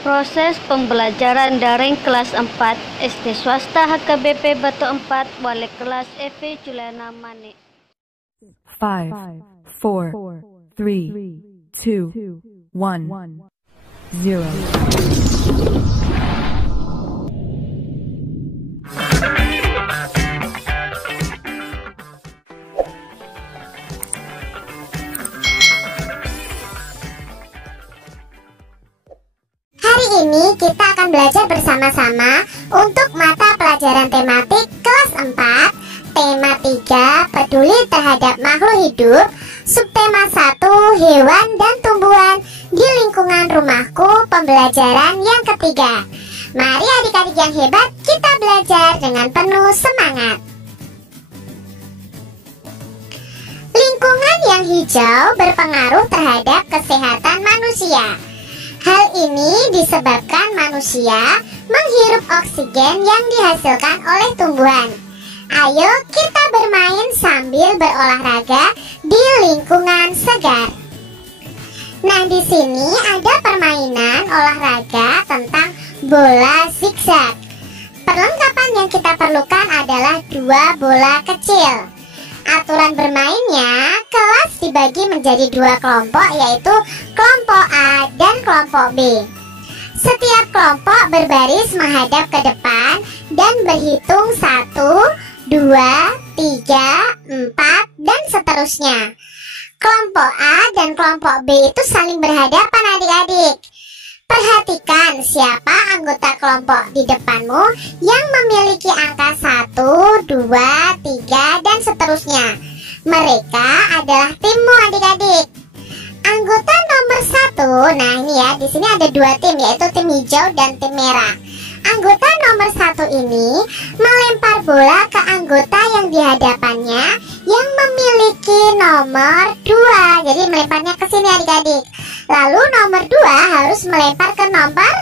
Proses pembelajaran daring kelas 4 SD swasta HKBP Batu 4 wali kelas Evi Juliana Mane. 5, 4, 3, 2, 1, 0. Hari ini kita akan belajar bersama-sama untuk mata pelajaran tematik kelas 4, tema 3, peduli terhadap makhluk hidup, subtema 1, hewan dan tumbuhan di lingkungan rumahku, pembelajaran yang ketiga. Mari adik-adik yang hebat, kita belajar dengan penuh semangat. Lingkungan yang hijau berpengaruh terhadap kesehatan manusia. Hal ini disebabkan manusia menghirup oksigen yang dihasilkan oleh tumbuhan. Ayo kita bermain sambil berolahraga di lingkungan segar. Nah, di sini ada permainan olahraga tentang bola zigzag. Perlengkapan yang kita perlukan adalah 2 bola kecil. Aturan bermainnya, kelas dibagi menjadi 2 kelompok, yaitu kelompok A dan kelompok B. Setiap kelompok berbaris menghadap ke depan dan berhitung 1, 2, 3, 4, dan seterusnya. Kelompok A dan kelompok B itu saling berhadapan adik-adik. Perhatikan siapa anggota kelompok di depanmu yang memiliki angka 1, 2, 3, dan seterusnya. Mereka adalah timmu adik-adik. Anggota nomor 1, nah ini ya, di sini ada 2 tim, yaitu tim hijau dan tim merah. Anggota nomor 1 ini melempar bola ke anggota yang di hadapannya yang memiliki nomor 2. Jadi melemparnya ke sini adik-adik. Lalu nomor 2 harus melempar ke nomor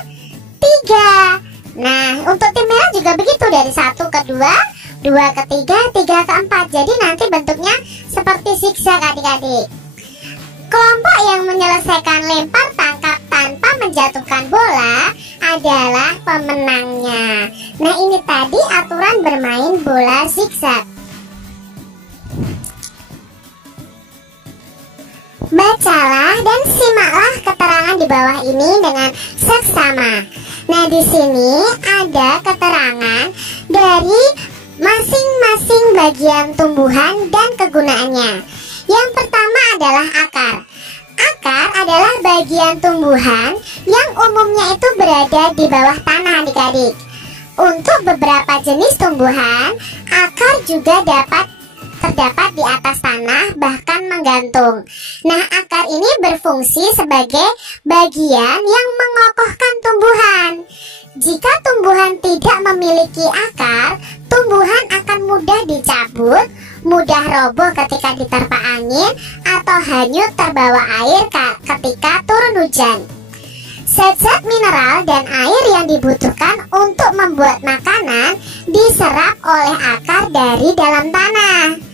3. Nah, untuk tim merah juga begitu, dari 1 ke 2, 2 ke 3, 3 ke 4. Jadi nanti bentuknya seperti zigzag adik-adik. Kelompok yang menyelesaikan lempar tangkap tanpa menjatuhkan bola adalah pemenangnya. Nah, ini tadi aturan bermain bola zigzag. Bacalah dan simaklah keterangan di bawah ini dengan seksama. Nah, di sini ada keterangan dari masing-masing bagian tumbuhan dan kegunaannya. Yang pertama adalah akar. Akar adalah bagian tumbuhan yang umumnya itu berada di bawah tanah adik-adik. Untuk beberapa jenis tumbuhan, akar juga terdapat di atas tanah, bahkan menggantung. Nah, akar ini berfungsi sebagai bagian yang mengokohkan tumbuhan. Jika tumbuhan tidak memiliki akar, tumbuhan akan mudah dicabut, mudah roboh ketika diterpa angin, atau hanyut terbawa air ketika turun hujan. Zat-zat mineral dan air yang dibutuhkan untuk membuat makanan diserap oleh akar dari dalam tanah.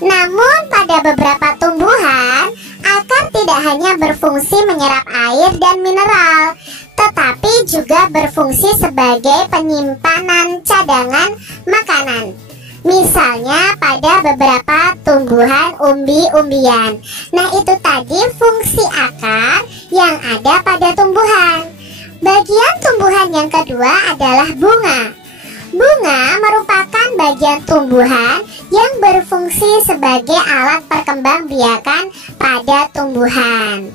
Namun pada beberapa tumbuhan, akar tidak hanya berfungsi menyerap air dan mineral, tetapi juga berfungsi sebagai penyimpanan cadangan makanan. Misalnya pada beberapa tumbuhan umbi-umbian. Nah, itu tadi fungsi akar yang ada pada tumbuhan. Bagian tumbuhan yang kedua adalah bunga. Bunga merupakan bagian tumbuhan yang berfungsi sebagai alat perkembangbiakan pada tumbuhan.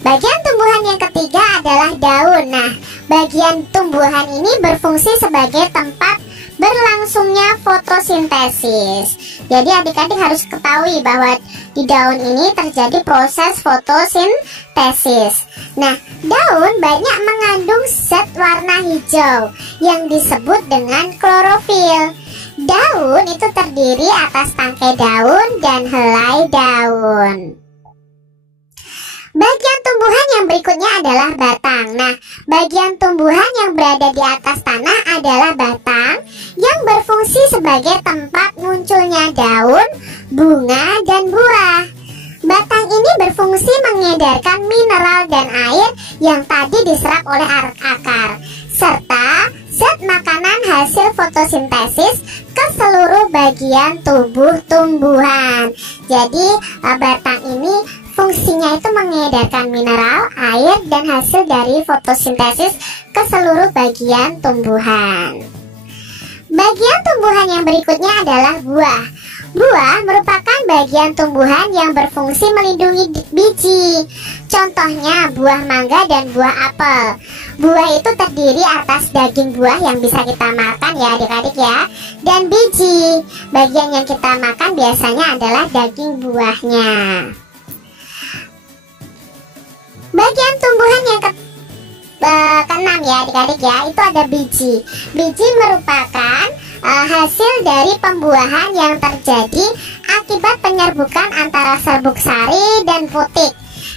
Bagian tumbuhan yang ketiga adalah daun. Nah, bagian tumbuhan ini berfungsi sebagai tempat berlangsungnya fotosintesis. Jadi adik-adik harus ketahui bahwa di daun ini terjadi proses fotosintesis. Nah, daun banyak mengandung zat warna hijau yang disebut dengan klorofil. Daun itu terdiri atas tangkai daun dan helai daun. Bagian tumbuhan yang berikutnya adalah batang. Nah, bagian tumbuhan yang berada di atas tanah adalah batang yang berfungsi sebagai tempat munculnya daun, bunga, dan buah. Batang ini berfungsi mengedarkan mineral dan air yang tadi diserap oleh akar, serta zat makanan hasil fotosintesis ke seluruh bagian tubuh tumbuhan. Jadi batang ini fungsinya itu mengedarkan mineral, air, dan hasil dari fotosintesis ke seluruh bagian tumbuhan. Bagian tumbuhan yang berikutnya adalah buah. Buah merupakan bagian tumbuhan yang berfungsi melindungi biji. Contohnya buah mangga dan buah apel. Buah itu terdiri atas daging buah yang bisa kita makan ya adik-adik ya, dan biji. Bagian yang kita makan biasanya adalah daging buahnya. Bagian tumbuhan yang keenam ya adik-adik ya, itu ada biji. Biji merupakan hasil dari pembuahan yang terjadi akibat penyerbukan antara serbuk sari dan putik.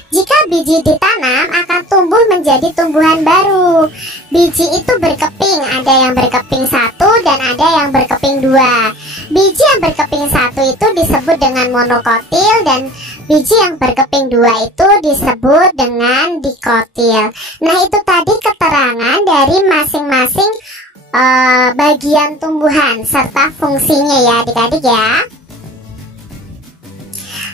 Jika biji ditanam akan tumbuh menjadi tumbuhan baru. Biji itu berkeping, ada yang berkeping 1 dan ada yang berkeping 2. Biji yang berkeping 1 itu disebut dengan monokotil dan biji yang berkeping 2 itu disebut dengan dikotil. Nah, itu tadi keterangan dari masing-masing bagian tumbuhan serta fungsinya ya adik-adik ya.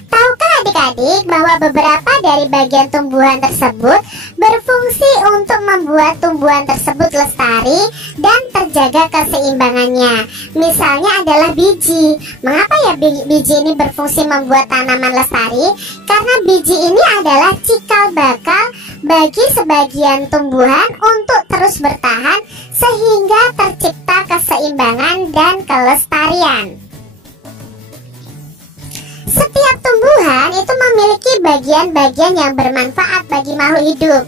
Tahukah adik-adik bahwa beberapa dari bagian tumbuhan tersebut berfungsi untuk membuat tumbuhan tersebut lestari dan terjaga keseimbangannya? Misalnya adalah biji. Mengapa ya biji ini berfungsi membuat tanaman lestari? Karena biji ini adalah cikal bakal bagi sebagian tumbuhan untuk terus bertahan sehingga tercipta keseimbangan dan kelestarian. Setiap tumbuhan itu memiliki bagian-bagian yang bermanfaat bagi makhluk hidup.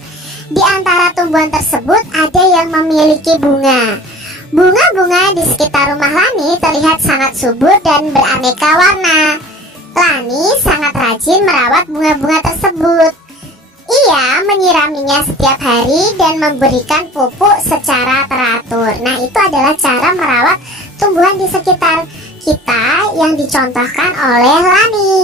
Di antara tumbuhan tersebut ada yang memiliki bunga. Bunga-bunga di sekitar rumah Lani terlihat sangat subur dan beraneka warna. Lani sangat rajin merawat bunga-bunga tersebut. Ia menyiraminya setiap hari dan memberikan pupuk secara teratur. Nah, itu adalah cara merawat tumbuhan di sekitar kita yang dicontohkan oleh Lani.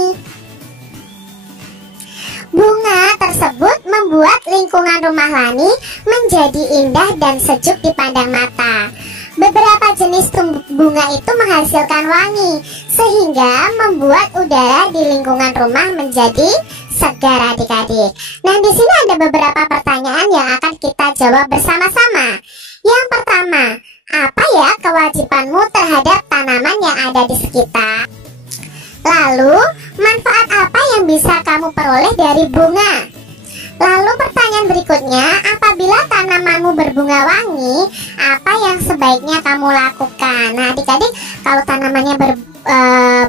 Bunga tersebut membuat lingkungan rumah Lani menjadi indah dan sejuk dipandang mata. Beberapa jenis bunga itu menghasilkan wangi sehingga membuat udara di lingkungan rumah menjadi segar adik-adik. Nah, di sini ada beberapa pertanyaan yang akan kita jawab bersama-sama. Yang pertama, apa ya kewajibanmu terhadap tanaman yang ada di sekitar? Lalu, manfaat apa yang bisa kamu peroleh dari bunga? Lalu pertanyaan berikutnya, apabila tanamanmu berbunga wangi, apa yang sebaiknya kamu lakukan? Nah adik-adik, kalau tanamannya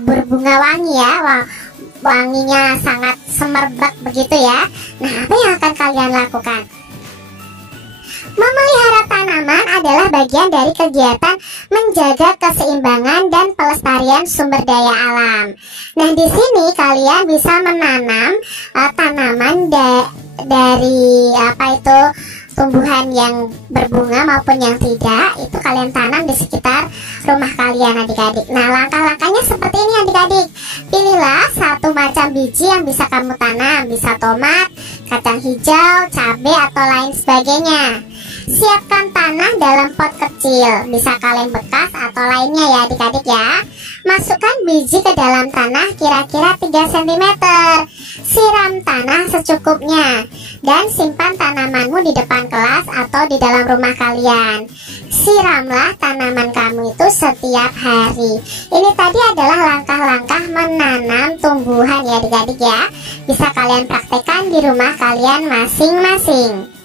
berbunga wangi ya, wanginya sangat semerbak begitu ya. Nah, apa yang akan kalian lakukan? Memelihara tanaman adalah bagian dari kegiatan menjaga keseimbangan dan pelestarian sumber daya alam. Nah, di sini kalian bisa menanam tanaman dari tumbuhan yang berbunga maupun yang tidak. Itu kalian tanam di sekitar rumah kalian adik-adik. Nah, langkah-langkahnya seperti ini adik-adik. Pilihlah satu macam biji yang bisa kamu tanam. Bisa tomat, kacang hijau, cabai, atau lain sebagainya. Siapkan tanah dalam pot kecil, bisa kaleng bekas atau lainnya ya adik-adik ya. Masukkan biji ke dalam tanah kira-kira 3 cm. Siram tanah secukupnya dan simpan tanamanmu di depan kelas atau di dalam rumah kalian. Siramlah tanaman kamu itu setiap hari. Ini tadi adalah langkah-langkah menanam tumbuhan ya adik-adik ya. Bisa kalian praktekkan di rumah kalian masing-masing.